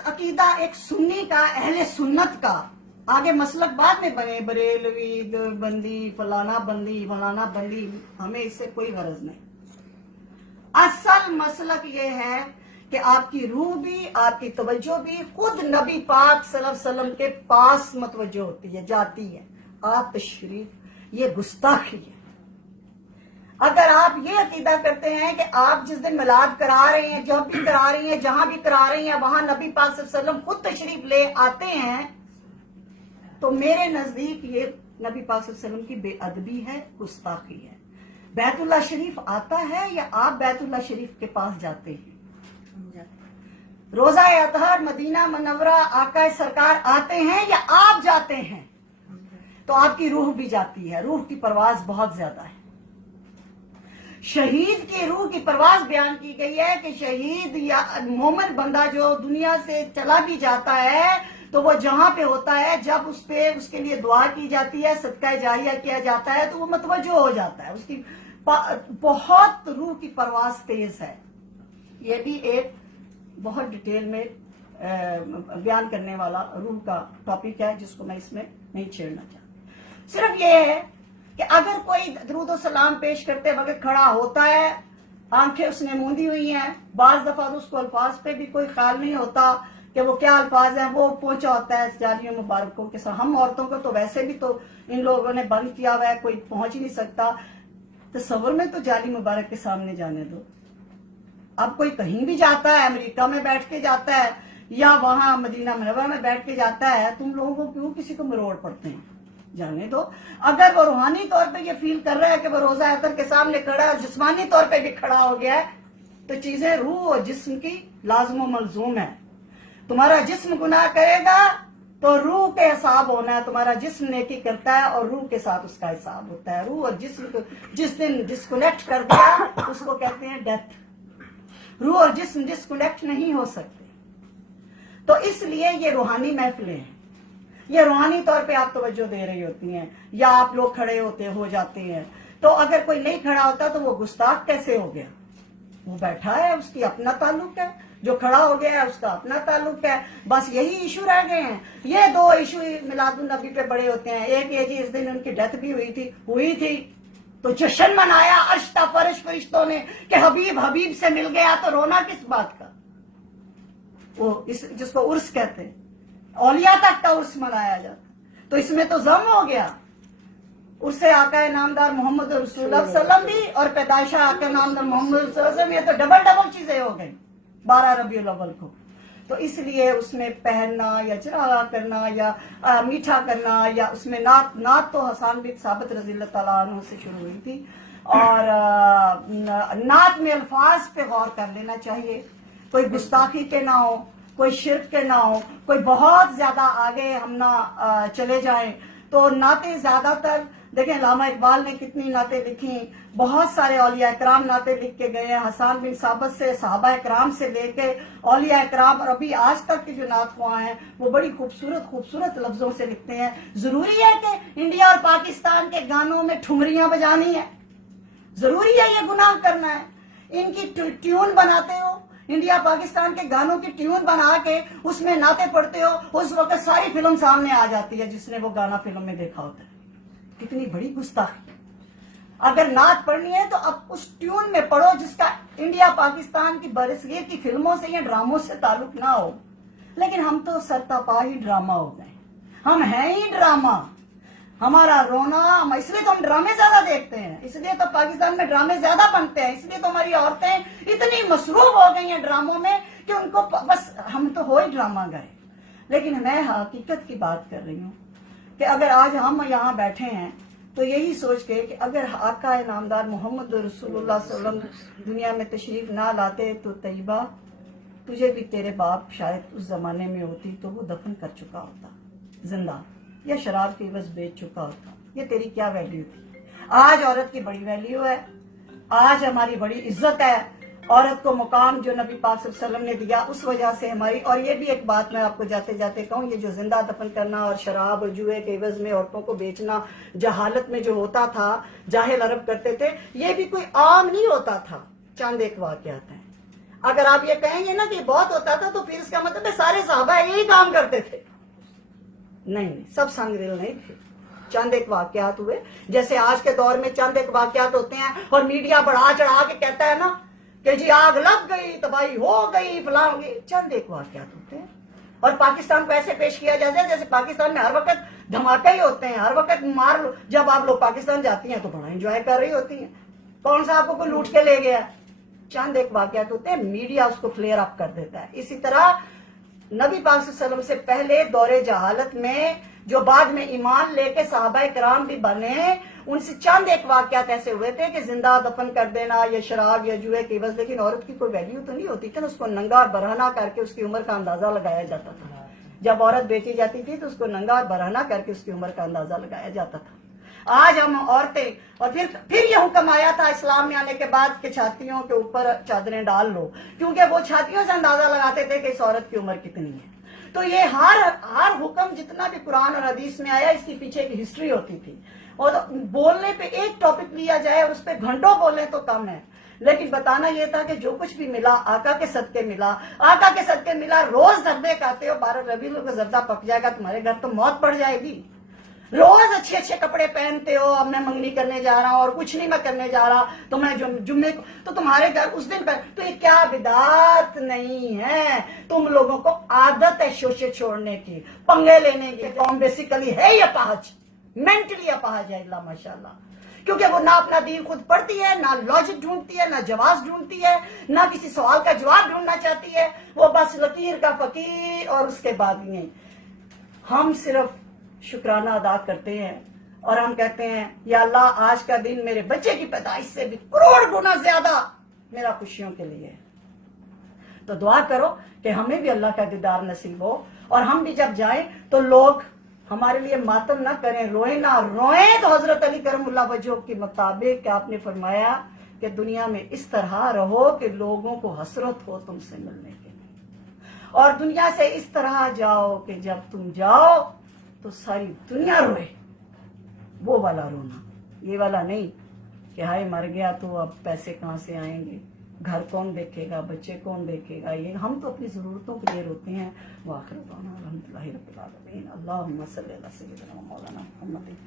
दुरुस्त अकीदा एक सुन्नी का, अहले सुन्नत का, आगे मसलक बाद में बने, बरेलवी बंदी, फलाना बंदी, हमें इससे कोई गरज नहीं। असल मसलक ये है कि आपकी रूह भी, आपकी तवज्जो भी खुद नबी पाक सल्लल्लाहु अलैहि वसल्लम के पास मतवज्जो होती है, जाती है। आप तशरीफ, ये गुस्ताखी है। अगर आप ये अकीदा करते हैं कि आप जिस दिन मिलाद करा रहे हैं, जब भी करा रही हैं, जहां भी करा रही हैं, वहां नबी पाक सल्लल्लाहु अलैहि वसल्लम खुद तशरीफ ले आते हैं, तो मेरे नजदीक ये नबी पाक सल्लल्लाहु अलैहि वसल्लम की बेअदबी है, गुस्ताखी है। बैतुल्लाह शरीफ आता है या आप बैतुल्लाह शरीफ के पास जाते हैं? रोजा अतहर मदीना मुनव्वरा आका सरकार आते हैं या आप जाते हैं? तो आपकी रूह भी जाती है। रूह की परवाज बहुत ज्यादा है। शहीद की रूह की परवाज बयान की गई है कि शहीद या मोमिन बंदा जो दुनिया से चला भी जाता है तो वो जहां पे होता है, जब उस पे उसके लिए दुआ की जाती है, सदका जारिया किया जाता है, तो वो मतवज्जो हो जाता है। उसकी बहुत रूह की परवाज तेज है। ये भी एक बहुत डिटेल में बयान करने वाला रूह का टॉपिक है, जिसको मैं इसमें नहीं छेड़ना चाहती। सिर्फ ये है कि अगर कोई दरूद सलाम पेश करते वक्त खड़ा होता है, आंखें उसने मूंदी हुई हैं, बाज दफा उसको अल्फाज पे भी कोई ख्याल नहीं होता कि वो क्या अल्फाज हैं, वो पहुंचा होता है जालियों मुबारकों के साथ। हम औरतों को तो वैसे भी तो इन लोगों ने बंद किया हुआ है, कोई पहुंच ही नहीं सकता। तस्वर में तो जाली मुबारक के सामने जाने दो। अब कोई कहीं भी जाता है, अमेरिका में बैठ के जाता है या वहां मदीना मुनव्वरा में बैठ के जाता है, तुम लोगों को क्यों किसी को मरोड़ पड़ते हैं? जाने दो। अगर वो रूहानी तौर पे ये फील कर रहा है कि वो रोजा अतर के सामने खड़ा है, जिस्मानी तौर पे भी खड़ा हो गया है, तो चीजें रूह और जिस्म की लाजम मलजूम है। तुम्हारा जिस्म गुनाह करेगा तो रूह के हिसाब होना है, तुम्हारा जिस्म नेकी करता है और रूह के साथ उसका हिसाब होता है। रूह और जिस्म को जिस दिन डिस्कनेक्ट कर दिया उसको कहते हैं डेथ। रूह और जिस्म डिस्कनेक्ट नहीं हो सकते। तो इसलिए ये रूहानी महफिलें हैं, ये रूहानी तौर पे आप तवज्जो दे रही होती हैं या आप लोग खड़े होते हो जाते हैं। तो अगर कोई नहीं खड़ा होता तो वो गुस्ताख कैसे हो गया? वो बैठा है, उसकी अपना ताल्लुक है, जो खड़ा हो गया है उसका अपना ताल्लुक है। बस यही इशू रह गए हैं। ये दो इशू मिलादुन नबी पे बड़े होते हैं। एक ये जी इस दिन उनकी डेथ भी हुई थी तो जश्न मनाया अर्श फरिश फरिश्तों ने कि हबीब से मिल गया। तो रोना किस बात का? वो जिसको उर्स कहते हैं, औलिया तक का उर्स मनाया जाता, तो इसमें तो जम हो गया। उससे आका नामदार मोहम्मद रसूलुल्लाह सल्लल्लाहु अलैहि वसल्लम और पैदाइशा आका नामदार मोहम्मद रसूलुल्लाह सल्लल्लाहु अलैहि वसल्लम, ये तो डबल चीजें हो गई 12 रबीउल अव्वल को। तो इसलिए उसमें पहनना या चढ़ावा करना या मीठा करना या उसमें नात तो हसन बिन साबित रज़ियल्लाहु तआला अन्हु से शुरू हुई थी। और नात में अल्फाज पे गौर कर लेना चाहिए, कोई गुस्ताखी के ना हो, कोई शिर्क के ना हो, कोई बहुत ज्यादा आगे हम ना चले जाएं। तो नाते ज्यादातर देखें, अल्लामा इकबाल ने कितनी नाते लिखी, बहुत सारे औलिया इकराम नाते लिख के गए हैं। हसन बिन साबित से सहाबा इकराम से लेके औलिया इकराम और अभी आज तक के जो नात ख्वाह हैं वो बड़ी खूबसूरत लफ्जों से लिखते हैं। जरूरी है कि इंडिया और पाकिस्तान के गानों में ठुमरियां बजानी है? जरूरी है ये गुनाह करना है? इनकी ट्यून बनाते हो, इंडिया पाकिस्तान के गानों की ट्यून बना के उसमें नाते पढ़ते हो, उस वक्त सारी फिल्म सामने आ जाती है जिसने वो गाना फिल्म में देखा होता है। कितनी बड़ी गुस्ताखी। अगर नात पढ़नी है तो अब उस ट्यून में पढ़ो जिसका इंडिया पाकिस्तान की बरसगीर की फिल्मों से या ड्रामों से ताल्लुक ना हो। लेकिन हम तो सरतापा ही ड्रामा हो गए, हम हैं ही ड्रामा। हमारा रोना, इसलिए तो हम ड्रामे ज्यादा देखते हैं, इसलिए तो पाकिस्तान में ड्रामे ज्यादा बनते हैं, इसलिए तो हमारी औरतें इतनी मसरूफ हो गई हैं ड्रामों में कि उनको बस हम तो हो ही ड्रामा गए। लेकिन मैं हकीकत की बात कर रही हूँ कि अगर आज हम यहाँ बैठे हैं तो यही सोच के कि अगर आका नामदार मोहम्मद रसूलुल्लाह सल्लल्लाहु अलैहि वसल्लम दुनिया में तशरीफ ना लाते तो तैयबा तुझे भी तेरे बाप शायद उस जमाने में होती तो वो दफन कर चुका होता जिंदा, या शराब की बस बेच चुका होता। ये तेरी क्या वैल्यू थी? आज औरत की बड़ी वैल्यू है, आज हमारी बड़ी इज्जत है। औरत को मुकाम जो नबी पाक सल्लल्लाहु अलैहि वसल्लम ने दिया उस वजह से हमारी। और ये भी एक बात मैं आपको जाते जाते कहूँ, ये जो जिंदा दफन करना और शराब और जुए के एवज में औरतों को बेचना जहालत में जो होता था, जाहिल अरब करते थे, ये भी कोई आम नहीं होता था। चंद एक वाकयात हैं। اگر آپ یہ کہیں گے نا کہ بہت ہوتا تھا تو پھر اس کا مطلب ہے سارے صحابہ یہی کام کرتے تھے. نہیں، سب سنگ دل نہیں تھے. چند ایک واقعات ہوئے، جیسے آج کے دور میں چند ایک واقعات ہوتے ہیں اور میڈیا بڑھا چڑھا کے کہتا ہے نا کہ جی آگ لگ گئی، تباہی ہو گئی، فلاں ہو گئی. چند ایک واقعات ہوتے ہیں اور پاکستان کو ایسے پیش کیا جاتا ہے جیسے پاکستان میں ہر وقت دھماکے ہی ہوتے ہیں، ہر وقت مار لو. جب آپ لوگ پاکستان جاتی ہیں تو بڑا انجوائے کر رہی ہوتی ہیں. کون سا آپ کو کوئی لوٹ کے لے گیا؟ چند ایک واقعات ہوتے ہیں، میڈیا اس کو فلیئر اپ کر دیتا ہے. اسی طرح نبی پاک صلی اللہ علیہ وسلم سے پہلے دور جہالت میں جو بعد میں ایمان لے کے صحابہ کرام بھی بنے، ان سے چند ایک واقعات ایسے ہوئے تھے کہ زندہ دفن کر دینا یا شراب یا جوئے کی عوض. لیکن عورت کی کوئی ویلیو تو نہیں ہوتی تھی نا، اس کو ننگا اور برہنہ کر کے اس کی عمر کا اندازہ لگایا جاتا تھا. جب عورت بیچی جاتی تھی تو اس کو ننگا اور برہنہ کر کے اس کی عمر کا اندازہ لگایا جاتا تھا. آج ہم عورتیں، اور پھر یہ حکم آیا تھا اسلام میں آنے کے بعد کہ چھاتیوں کے اوپر چادریں ڈال لو، کیونکہ وہ چھاتیوں سے اندازہ لگاتے تھے کہ اس عورت کی عمر کتنی ہے. تو یہ ہر حکم جتنا بھی قرآن اور حدیث میں آیا اس کی پیچھے ایک ہسٹری ہوتی تھی. اور بولنے پہ ایک ٹاپک لیا جائے اور اس پہ گھنٹوں بولیں تو کم ہے، لیکن بتانا یہ تھا کہ جو کچھ بھی ملا آقا کے صدقے ملا، آقا کے صدقے ملا. روز زردے کھاتے ہو، 12 ربیع الاول کو زردہ پک جائے گا تمہارے گھر تو موت پڑ جائے گی. روز اچھے اچھے کپڑے پہنتے ہو، اب میں منگنی کرنے جا رہا ہوں اور کچھ نہیں میں کرنے جا رہا تو میں جمعے کو تو تمہارے گھر اس دن پر تو یہ کیا بدعت نہیں ہے. تم لوگوں کو عادت ہے شوشے چھوڑنے کی، پنگے لینے کی. قوم بیسیکلی ہے یہ اپاہج، مینٹلی اپاہج ہے. اللہ ماشاءاللہ، کیونکہ وہ نہ اپنا دین خود پڑھتی ہے، نہ لاجک ڈھونڈتی ہے، نہ جواز ڈھونڈتی ہے، نہ کسی سوال کا جواب ڈھونڈنا چاہتی ہے. وہ بس لکیر کا فقیر اور اس کے بعد نہیں. ہم صرف شکرانہ ادا کرتے ہیں اور ہم کہتے ہیں یا اللہ آج کا دن میرے بچے کی پیدائش سے بھی کروڑ گنا زیادہ میرا خوشیوں کے لیے. تو دعا کرو کہ ہمیں بھی اللہ کا دیدار نصیب ہو اور ہم بھی جب جائیں تو لوگ ہمارے لیے ماتم نہ کریں، روئیں نہ روئیں. تو حضرت علی کرم اللہ وجہہ کے مطابق کہ آپ نے فرمایا کہ دنیا میں اس طرح رہو کہ لوگوں کو حسرت ہو تم سے ملنے کے لیے، اور دنیا سے اس طرح جاؤ کہ جب تم جاؤ تو ساری دنیا روئے. وہ والا رونا، یہ والا نہیں کہ ہائے مر گیا تو اب پیسے کہاں سے آئیں گے، گھر کون دیکھے گا، بچے کون دیکھے گا. یہ ہم تو اپنی ضرورتوں کے لیے روتے ہیں. وآخر دعوانا الحمدللہ رب العالمین. اللہم صلی علی سیدنا مولانا محمد.